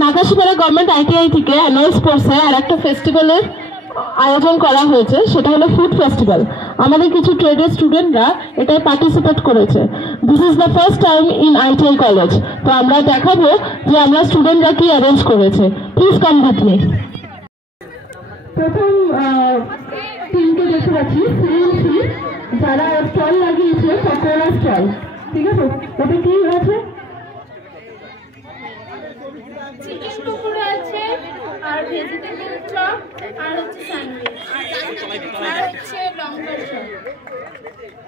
Nakashipara government ITI থেকে annual স্পোর্টসে আর একটা ফেস্টিভ্যালের আয়োজন করা হয়েছে, সেটা হলো ফুড ফেস্টিভ্যাল। আমাদের কিছু ট্রেডের স্টুডেন্টরা এটায় পার্টিসিপেট করেছে। This is the first time in ITI college. তো আমরা দেখাবো যে আমরা স্টুডেন্টরা কি অ্যারেঞ্জ করেছে। Please come with me. প্রথম টিমকে দেখতে পাচ্ছি সিএমসি, যারা স্টল লাগিয়েছে পকোড়া স্টল। ঠিক আছে, ওটা কি আছে? চিকেন পকোড়া আছে, আর ভেজিটেবল চপ, আর হচ্ছে স্যান্ডউইচ, আর হচ্ছে লঙ্কা চপ।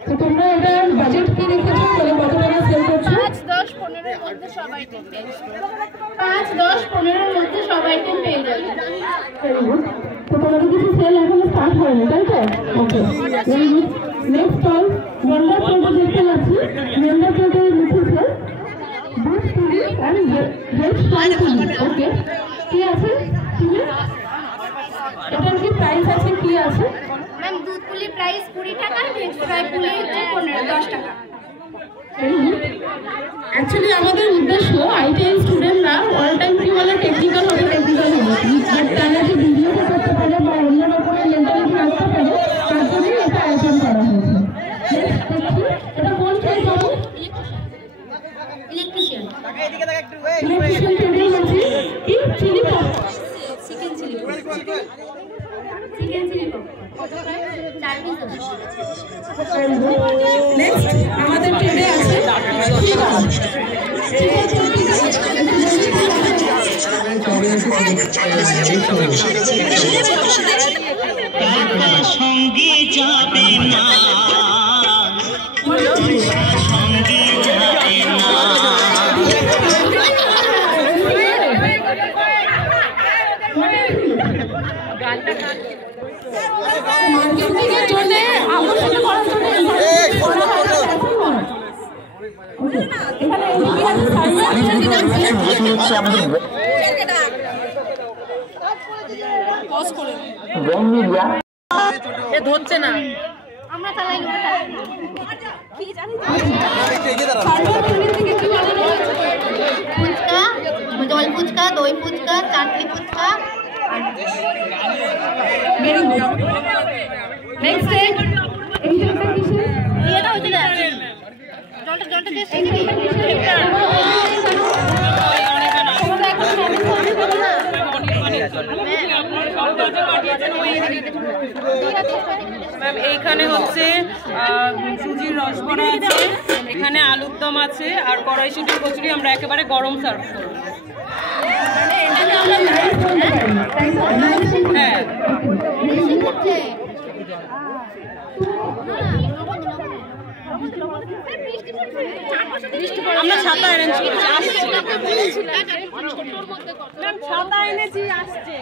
তো তোমরা এটা বাজেট কি রেখেছো? তাহলে কত টাকা সেল করছো? 5, 10, 15 এর মধ্যে সব আইটেম পেয়ে যাবে। 5, 10, 15 এর মধ্যে সব আইটেম পেয়ে যাবে। তো তোমাদের কিছু সেল এখনো স্টার্ট হয়নি, তাই তো? ওকে, নেক্সট স্টল মেম্বার প্লেটে দেখতে পাচ্ছি। মেম্বার প্লেটে লিখেছে দুধ puri and veg fry puri. Okay, কি আছে? এটার কি প্রাইস আছে, কি আছে? ম্যাম, দুধ পুলি প্রাইস 20 টাকা, ভেজ ফ্রাই পুলি হচ্ছে 10 টাকা। অ্যাকচুয়ালি আমাদের উদ্দেশ্য আইটিআই স্টুডেন্টরা অল টাইম কি বলে টেকনিক্যাল হবে, টেকনিক্যাল হবে, তারা যে ভিডিওটা করতে পারে বা অন্য রকমের মেন্টালিটি রাখতে পারে, তার জন্যই এটা আয়োজন করা হয়েছে। এটা কোন ট্রেড হবে? ইলেকট্রিশিয়ান। ইলেকট্রিশিয়ান ট্রেডের মধ্যে কি chilli pop, chicken chilli pop. Chicken chilli pop 4 piece. Next আমাদের ট্রেডে আছে সঙ্গে যাবে না, সঙ্গে যাবে না। মার্কেটিংয়ের জন্য আকর্ষণ করার জন্য ধরছে না। আমরা তালাই কি জানি ফুচকা, জল ফুচকা, দই phuchka, chutney phuchka. Very good. Next এইটা কিসের? এটা হচ্ছে না জলটা টেস্ট ম্যাম এইখানে হচ্ছে সুজির রসবড়া আছে, এখানে আলুর দম আছে, আর কড়াইশুঁটির কচুরি আমরা একেবারে গরম সার্ভ করব। হ্যাঁ, আমরা ছাতা অ্যারেঞ্জ করেছি, আসছে ম্যাম, ছাতা এনেছি, আসছে।